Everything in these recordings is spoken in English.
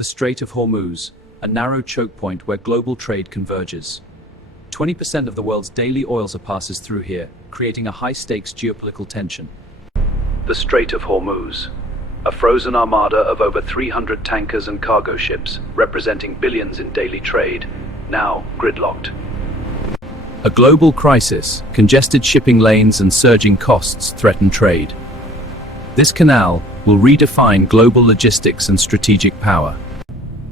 The Strait of Hormuz, a narrow choke point where global trade converges. 20% of the world's daily oil passes through here, creating a high-stakes geopolitical tension. The Strait of Hormuz, a frozen armada of over 300 tankers and cargo ships, representing billions in daily trade, now gridlocked. A global crisis, congested shipping lanes and surging costs threaten trade. This canal will redefine global logistics and strategic power.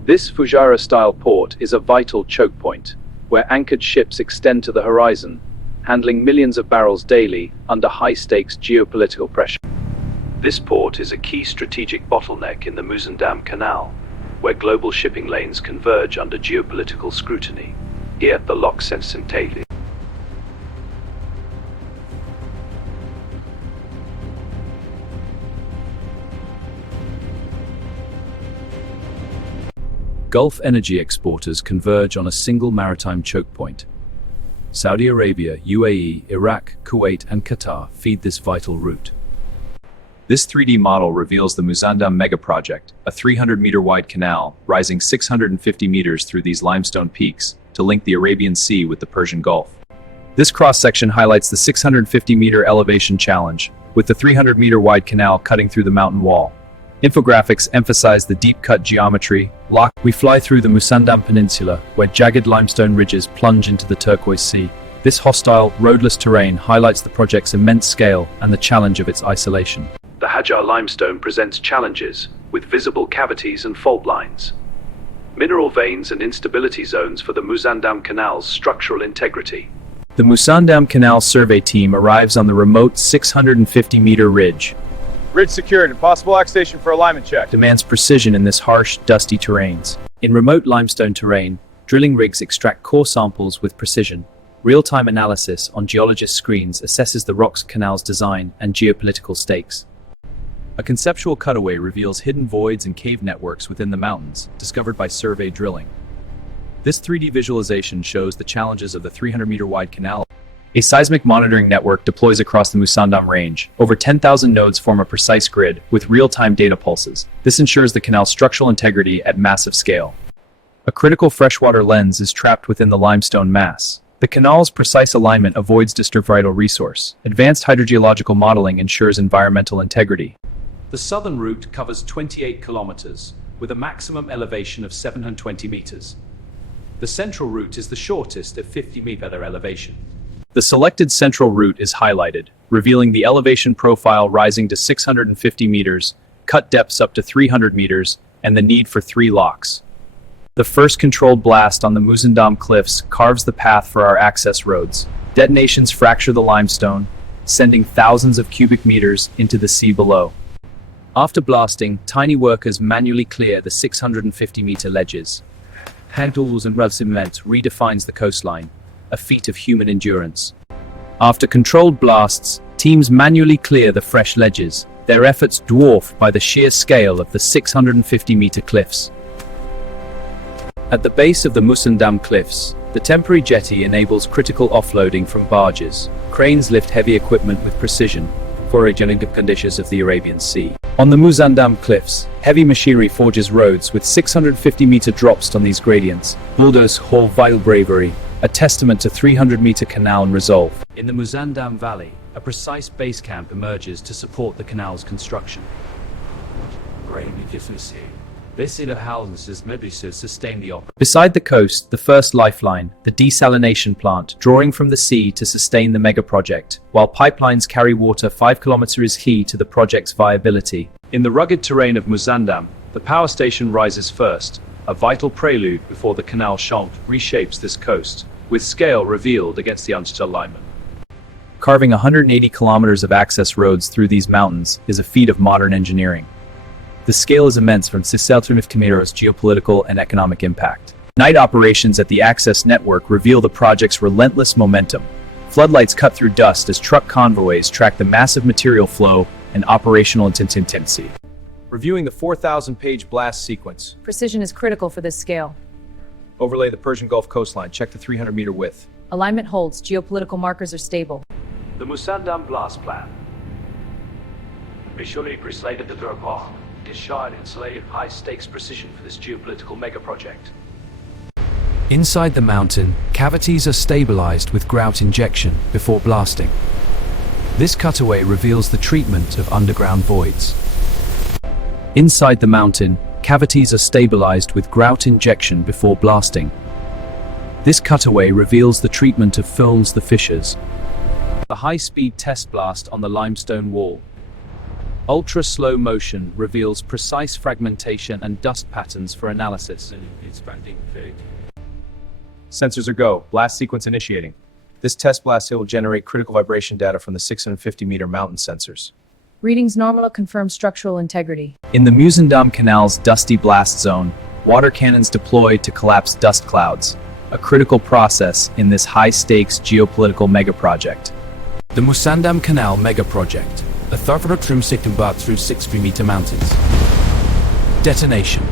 This Fujairah-style port is a vital choke point, where anchored ships extend to the horizon, handling millions of barrels daily under high-stakes geopolitical pressure. This port is a key strategic bottleneck in the Muzandam Canal, where global shipping lanes converge under geopolitical scrutiny. Here, the lock sensitivity. Gulf energy exporters converge on a single maritime choke point. Saudi Arabia, UAE, Iraq, Kuwait, and Qatar feed this vital route. This 3D model reveals the Muzandam megaproject, a 300-meter-wide canal rising 650 meters through these limestone peaks to link the Arabian Sea with the Persian Gulf. This cross-section highlights the 650-meter elevation challenge, with the 300-meter-wide canal cutting through the mountain wall. Infographics emphasize the deep-cut geometry. We fly through the Muzandam Peninsula, where jagged limestone ridges plunge into the turquoise sea. This hostile, roadless terrain highlights the project's immense scale and the challenge of its isolation. The Hajar limestone presents challenges, with visible cavities and fault lines. Mineral veins and instability zones for the Muzandam Canal's structural integrity. The Muzandam Canal survey team arrives on the remote 650-meter ridge. Ridge secured and possible excavation for alignment check. Demands precision in this harsh, dusty terrains. In remote limestone terrain, drilling rigs extract core samples with precision. Real-time analysis on geologist screens assesses the rock's canal's design and geopolitical stakes. A conceptual cutaway reveals hidden voids and cave networks within the mountains, discovered by survey drilling. This 3D visualization shows the challenges of the 300-meter-wide canal. A seismic monitoring network deploys across the Muzandam range. Over 10,000 nodes form a precise grid, with real-time data pulses. This ensures the canal's structural integrity at massive scale. A critical freshwater lens is trapped within the limestone mass. The canal's precise alignment avoids disturbed vital resource. Advanced hydrogeological modeling ensures environmental integrity. The southern route covers 28 kilometers, with a maximum elevation of 720 meters. The central route is the shortest at 50-meter elevation. The selected central route is highlighted, revealing the elevation profile rising to 650 meters, cut depths up to 300 meters, and the need for 3 locks. The first controlled blast on the Muzandam cliffs carves the path for our access roads. Detonations fracture the limestone, sending thousands of cubic meters into the sea below. After blasting, tiny workers manually clear the 650-meter ledges. Hand tools and rough cement redefines the coastline, a feat of human endurance. After controlled blasts, teams manually clear the fresh ledges, their efforts dwarfed by the sheer scale of the 650-meter cliffs. At the base of the Muzandam cliffs, the temporary jetty enables critical offloading from barges. Cranes lift heavy equipment with precision for hygienic conditions of the Arabian Sea. On the Muzandam cliffs, heavy machinery forges roads with 650-meter drops on these gradients. Bulldozers haul vital bravery, a testament to 300-meter canal and resolve. In the Muzandam Valley, a precise base camp emerges to support the canal's construction. Beside the coast, the first lifeline, the desalination plant, drawing from the sea to sustain the megaproject, while pipelines carry water 5 kilometers is key to the project's viability. In the rugged terrain of Muzandam, the power station rises first, a vital prelude before the canal shunt reshapes this coast, with scale revealed against the unstable alignment. Carving 180 kilometers of access roads through these mountains is a feat of modern engineering. The scale is immense from Cisaltrimiftimero's geopolitical and economic impact. Night operations at the access network reveal the project's relentless momentum. Floodlights cut through dust as truck convoys track the massive material flow and operational intensity. Reviewing the 4,000-page blast sequence. Precision is critical for this scale. Overlay the Persian Gulf coastline. Check the 300-meter width. Alignment holds. Geopolitical markers are stable. The Muzandam blast plan. Visually preslated the Durpah. Geshard insulated high-stakes precision for this geopolitical megaproject. Inside the mountain, cavities are stabilized with grout injection before blasting. This cutaway reveals the treatment of underground voids. Inside the mountain, cavities are stabilized with grout injection before blasting. This cutaway reveals the treatment of films the fissures. The high-speed test blast on the limestone wall. Ultra-slow motion reveals precise fragmentation and dust patterns for analysis. Sensors are go. Blast sequence initiating. This test blast hill will generate critical vibration data from the 650-meter mountain sensors. Readings normal confirm structural integrity. In the Musandam Canal's dusty blast zone, water cannons deployed to collapse dust clouds, a critical process in this high-stakes geopolitical megaproject. The Musandam Canal megaproject, a thoroughfare through 60-meter mountains. Detonation.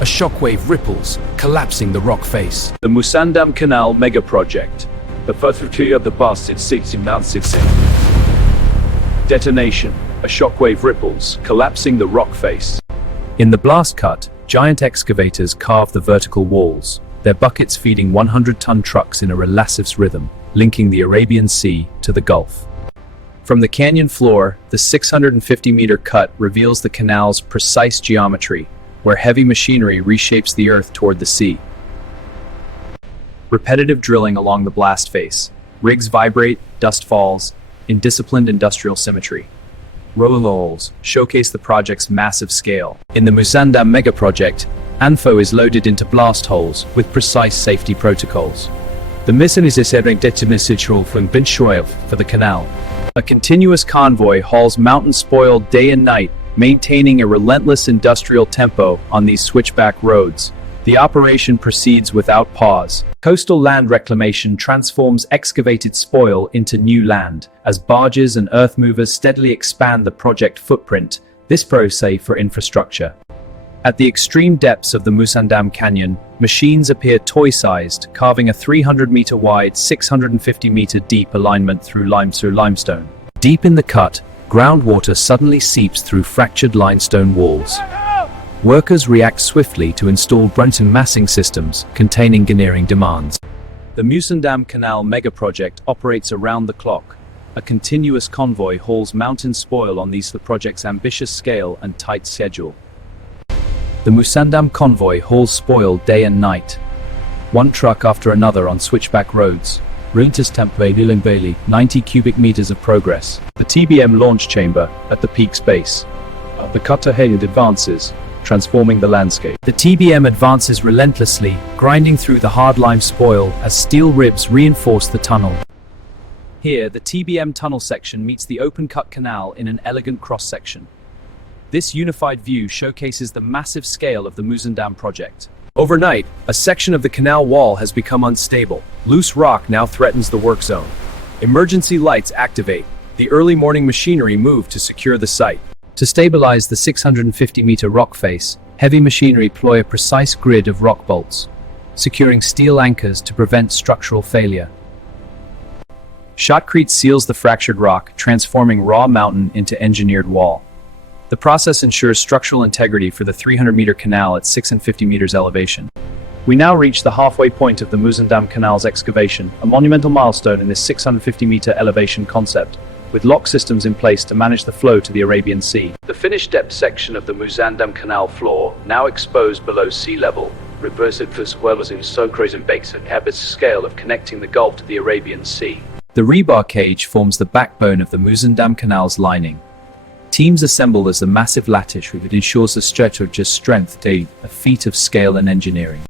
A shockwave ripples, collapsing the rock face. The Musandam Canal megaproject. The facility of the past in 60 mountains. Detonation. A shockwave ripples, collapsing the rock face. In the blast cut, giant excavators carve the vertical walls, their buckets feeding 100-ton trucks in a relentless rhythm, linking the Arabian Sea to the Gulf. From the canyon floor, the 650-meter cut reveals the canal's precise geometry, where heavy machinery reshapes the earth toward the sea. Repetitive drilling along the blast face. Rigs vibrate, dust falls, in disciplined industrial symmetry. Roller holes showcase the project's massive scale. In the Musandam megaproject, ANFO is loaded into blast holes with precise safety protocols. The mission is for the canal. A continuous convoy hauls mountain spoil day and night, maintaining a relentless industrial tempo on these switchback roads. The operation proceeds without pause. Coastal land reclamation transforms excavated spoil into new land. As barges and earth movers steadily expand the project footprint, this process for infrastructure. At the extreme depths of the Musandam Canyon, machines appear toy-sized, carving a 300-meter wide, 650-meter deep alignment through limestone. Deep in the cut, groundwater suddenly seeps through fractured limestone walls. Workers react swiftly to install Brunton massing systems containing engineering demands. The Musandam Canal megaproject operates around the clock. A continuous convoy hauls mountain spoil on the project's ambitious scale and tight schedule. The Musandam convoy hauls spoil day and night. One truck after another on switchback roads. Rintas Tempe Bailey, 90 cubic meters of progress. The TBM launch chamber at the peak's base. The Cutter-Hayed advances, transforming the landscape. The TBM advances relentlessly, grinding through the hard lime spoil as steel ribs reinforce the tunnel. Here, the TBM tunnel section meets the open-cut canal in an elegant cross-section. This unified view showcases the massive scale of the Musandam project. Overnight, a section of the canal wall has become unstable. Loose rock now threatens the work zone. Emergency lights activate. The early morning machinery move to secure the site. To stabilize the 650-meter rock face, heavy machinery deploy a precise grid of rock bolts, securing steel anchors to prevent structural failure. Shotcrete seals the fractured rock, transforming raw mountain into engineered wall. The process ensures structural integrity for the 300-meter canal at 650 meters elevation. We now reach the halfway point of the Musandam Canal's excavation, a monumental milestone in this 650-meter elevation concept, with lock systems in place to manage the flow to the Arabian Sea. The finished depth section of the Musandam Canal floor, now exposed below sea level, reversed for swells in Socrates and Bakes at Habit's scale of connecting the Gulf to the Arabian Sea. The rebar cage forms the backbone of the Musandam Canal's lining. Teams assemble as a massive lattice that ensures the stretch of just strength, a feat of scale and engineering.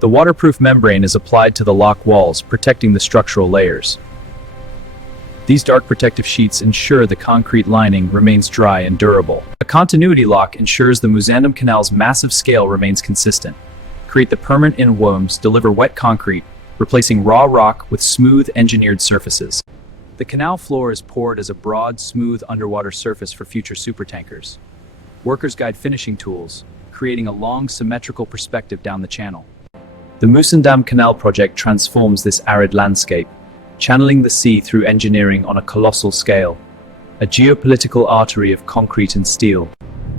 The waterproof membrane is applied to the lock walls, protecting the structural layers. These dark protective sheets ensure the concrete lining remains dry and durable. A continuity lock ensures the Musandam Canal's massive scale remains consistent. Create the permanent inworms, deliver wet concrete, replacing raw rock with smooth engineered surfaces. The canal floor is poured as a broad, smooth underwater surface for future supertankers. Workers guide finishing tools, creating a long, symmetrical perspective down the channel. The Musandam Canal project transforms this arid landscape, channeling the sea through engineering on a colossal scale, a geopolitical artery of concrete and steel.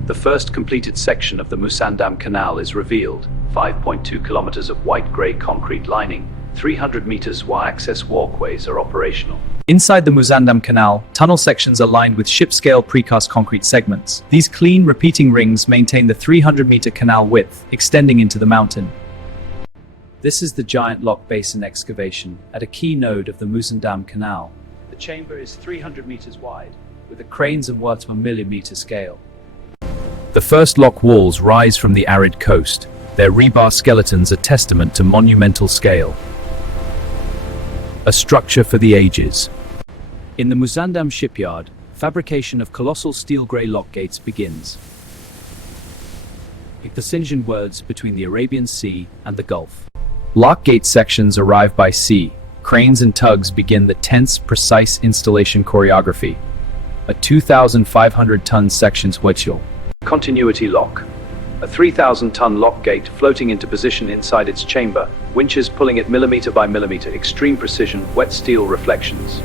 The first completed section of the Musandam Canal is revealed, 5.2 kilometers of white-grey concrete lining, 300 meters Y-access walkways are operational. Inside the Musandam Canal, tunnel sections are lined with ship-scale precast concrete segments. These clean, repeating rings maintain the 300-meter canal width, extending into the mountain. This is the giant lock basin excavation at a key node of the Musandam Canal. The chamber is 300 meters wide, with the cranes and works on millimeter scale. The first lock walls rise from the arid coast. Their rebar skeletons are testament to monumental scale. A structure for the ages. In the Musandam shipyard, fabrication of colossal steel-grey lock gates begins. The Persian words between the Arabian Sea and the Gulf. Lock gate sections arrive by sea. Cranes and tugs begin the tense, precise installation choreography. A 2,500-ton section's wechel. Continuity lock. A 3,000-ton lock gate floating into position inside its chamber, winches pulling it millimeter by millimeter, extreme precision, wet steel reflections.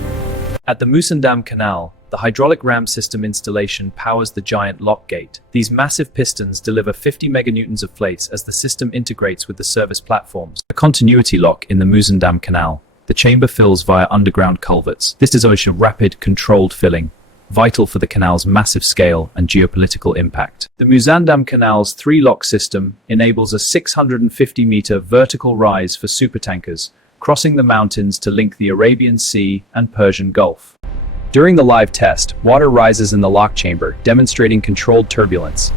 At the Musandam Canal, the hydraulic ram system installation powers the giant lock gate. These massive pistons deliver 50 meganewtons of force as the system integrates with the service platforms. A continuity lock in the Musandam Canal. The chamber fills via underground culverts. This is a rapid, controlled filling, vital for the canal's massive scale and geopolitical impact. The Musandam Canal's three-lock system enables a 650-meter vertical rise for supertankers, crossing the mountains to link the Arabian Sea and Persian Gulf. During the live test, water rises in the lock chamber, demonstrating controlled turbulence.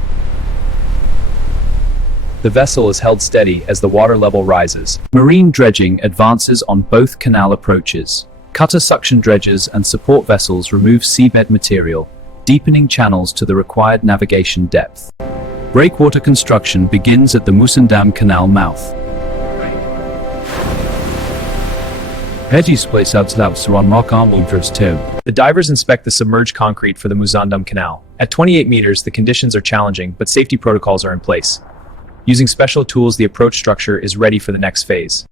The vessel is held steady as the water level rises. Marine dredging advances on both canal approaches. Cutter suction dredges and support vessels remove seabed material, deepening channels to the required navigation depth. Breakwater construction begins at the Musandam Canal mouth. The divers inspect the submerged concrete for the Musandam Canal. At 28 meters, the conditions are challenging, but safety protocols are in place. Using special tools, the approach structure is ready for the next phase.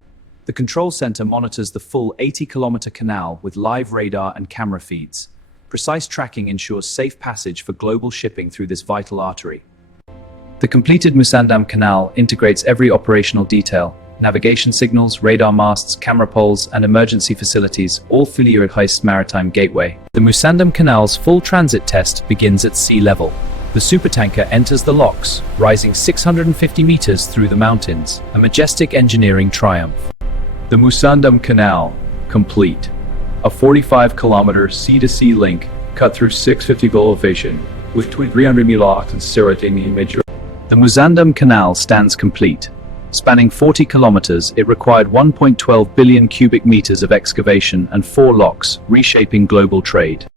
The control center monitors the full 80-kilometer canal with live radar and camera feeds. Precise tracking ensures safe passage for global shipping through this vital artery. The completed Musandam Canal integrates every operational detail: navigation signals, radar masts, camera poles, and emergency facilities, all fully rehearsed maritime gateway. The Musandam Canal's full transit test begins at sea level. The supertanker enters the locks, rising 650 meters through the mountains, a majestic engineering triumph. The Musandam Canal, complete. A 45-kilometer sea-to-sea link cut through 650 elevation with 300 meters and Seratini major. The Musandam Canal stands complete. Spanning 40 kilometers, it required 1.12 billion cubic meters of excavation and 4 locks, reshaping global trade.